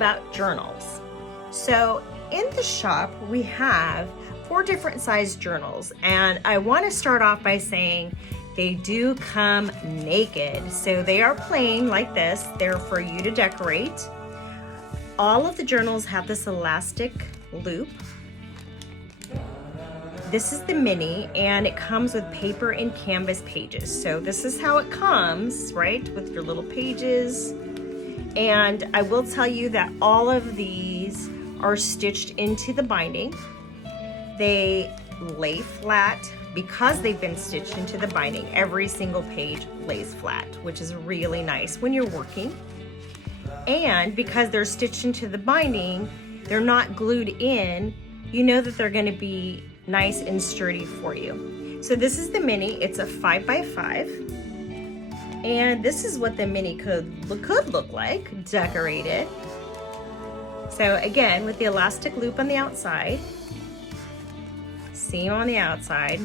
about journals. So in the shop, we have 4 different size journals, and I want to start off by saying they do come naked. So they are plain like this. They're for you to decorate. All of the journals have this elastic loop. This is the mini, and it comes with paper and canvas pages. So this is how it comes, right? With your little pages. And I will tell you that all of these are stitched into the binding. They lay flat because they've been stitched into the binding. Every single page lays flat, which is really nice when you're working. And because they're stitched into the binding, they're not glued in. You know that they're gonna be nice and sturdy for you. So this is the mini. It's a 5x5. And this is what the mini could look like, decorated. So again, with the elastic loop on the outside, seam on the outside.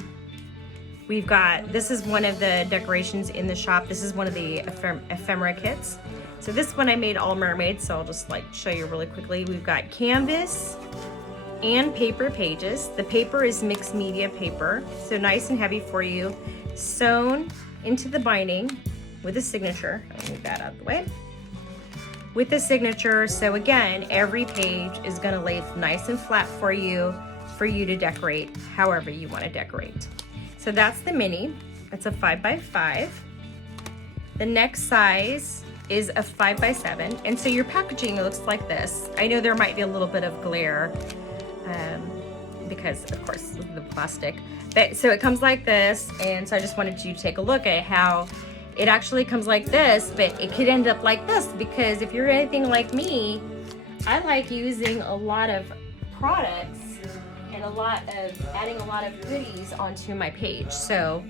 We've got, this is one of the decorations in the shop. This is one of the ephemera kits. So this one I made all mermaids, so I'll just like show you really quickly. We've got canvas and paper pages. The paper is mixed media paper, so nice and heavy for you. Sewn into the binding with a signature. I'll move that out of the way. With the signature, so again, every page is gonna lay nice and flat for you to decorate however you wanna decorate. So that's the mini. It's a 5x5. The next size is a 5x7. And so your packaging looks like this. I know there might be a little bit of glare because of course of the plastic. But so it comes like this. And so I just wanted you to take a look at how it actually comes like this, but it could end up like this, because if you're anything like me, I like using a lot of products and adding a lot of goodies onto my page. So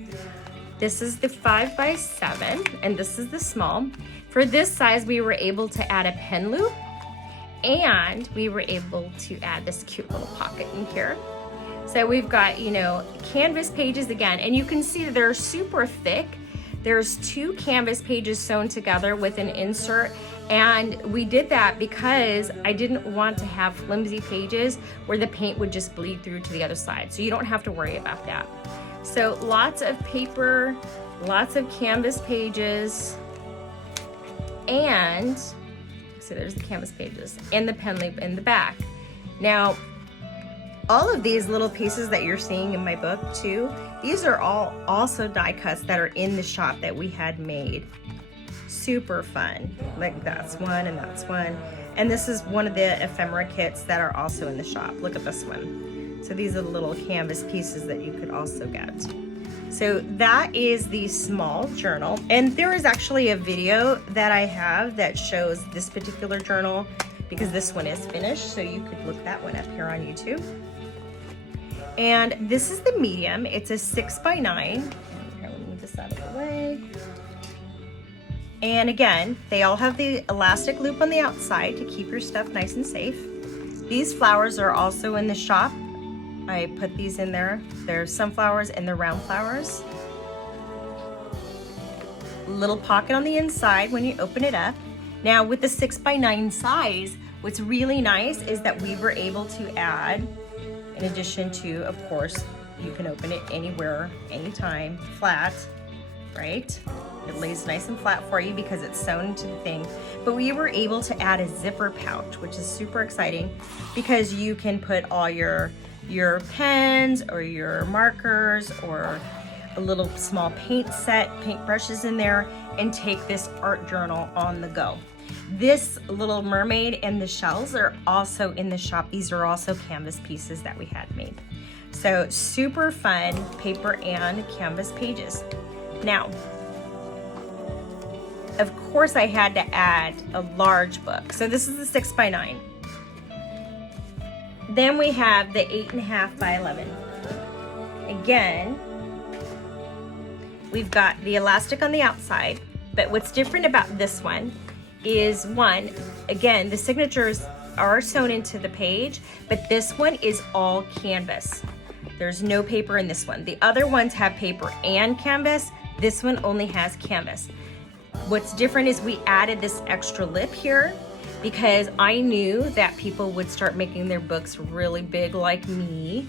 this is the 5x7 and this is the small. For this size, we were able to add a pen loop, and we were able to add this cute little pocket in here. So we've got, you know, canvas pages again, and you can see they're super thick. There's 2 canvas pages sewn together with an insert, and we did that because I didn't want to have flimsy pages where the paint would just bleed through to the other side. So you don't have to worry about that. So lots of paper, lots of canvas pages, and so there's the canvas pages and the pen loop in the back. Now, all of these little pieces that you're seeing in my book too, these are all also die cuts that are in the shop that we had made. Super fun. Like that's one and that's one. And this is one of the ephemera kits that are also in the shop. Look at this one. So these are the little canvas pieces that you could also get. So that is the small journal. And there is actually a video that I have that shows this particular journal, because this one is finished. So you could look that one up here on YouTube. And this is the medium. It's a 6x9. Here, let me move this out of the way. And again, they all have the elastic loop on the outside to keep your stuff nice and safe. These flowers are also in the shop. I put these in there. They're sunflowers and they're round flowers. Little pocket on the inside when you open it up. Now with the 6x9 size, what's really nice is that we were able to add, in addition to, of course, you can open it anywhere, anytime, flat, right? It lays nice and flat for you because it's sewn into the thing. But we were able to add a zipper pouch, which is super exciting because you can put all your pens or your markers or a little small paint set, paint brushes in there, and take this art journal on the go. This little mermaid and the shells are also in the shop. These are also canvas pieces that we had made. So super fun paper and canvas pages. Now, of course I had to add a large book. So this is the 6x9. Then we have the 8.5x11. Again, we've got the elastic on the outside, but what's different about this one is, one, again, the signatures are sewn into the page, but this one is all canvas. There's no paper in this one. The other ones have paper and canvas. This one only has canvas. What's different is we added this extra lip here because I knew that people would start making their books really big like me.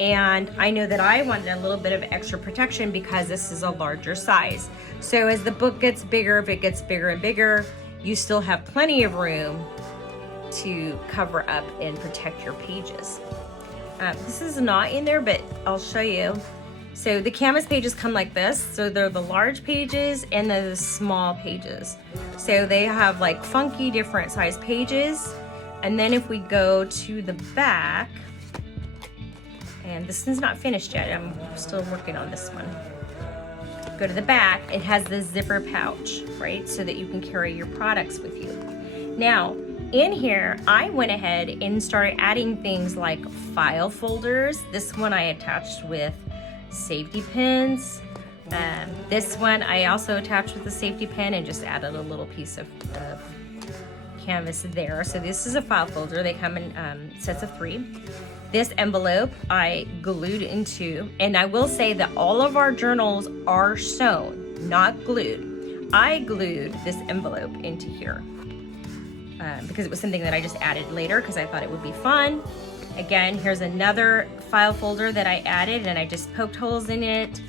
And I know that I wanted a little bit of extra protection because this is a larger size. So as the book gets bigger, if it gets bigger and bigger, you still have plenty of room to cover up and protect your pages. This is not in there, but I'll show you. So the canvas pages come like this. So they're the large pages and the small pages. So they have like funky different size pages. And then if we go to the back, and this is not finished yet, I'm still working on this one. Go to the back, it has the zipper pouch, right? So that you can carry your products with you. Now, in here, I went ahead and started adding things like file folders. This one I attached with safety pins. This one I also attached with a safety pin and just added a little piece of canvas there. So this is a file folder. They come in sets of 3. This envelope I glued into, and I will say that all of our journals are sewn, not glued. I glued this envelope into here because it was something that I just added later because I thought it would be fun. Again, here's another file folder that I added, and I just poked holes in it,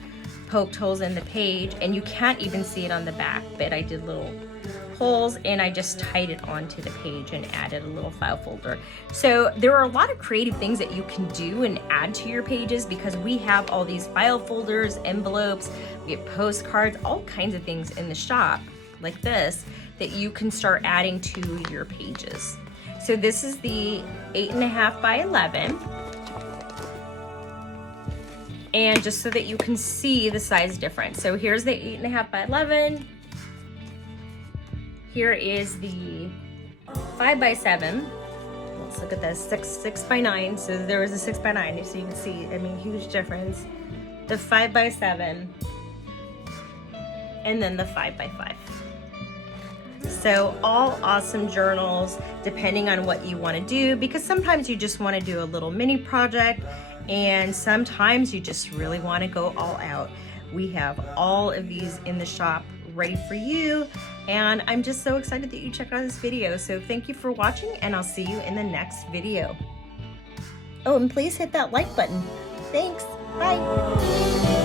poked holes in the page, and you can't even see it on the back, but I did little holes and I just tied it onto the page and added a little file folder. So there are a lot of creative things that you can do and add to your pages because we have all these file folders, envelopes, we have postcards, all kinds of things in the shop like this that you can start adding to your pages. So this is the 8.5 by 11. And just so that you can see the size difference. So here's the 8.5 by 11. Here is the 5 by 7. Let's look at this, 6 by 9. So there was a 6 by 9, so you can see, I mean, huge difference. The 5 by 7, and then the 5 by 5. So all awesome journals, depending on what you want to do, because sometimes you just want to do a little mini project, and sometimes you just really want to go all out. We have all of these in the shop ready for you, and I'm just so excited that you checked out this video. So thank you for watching, and I'll see you in the next video. Oh, and please hit that like button. Thanks. Bye.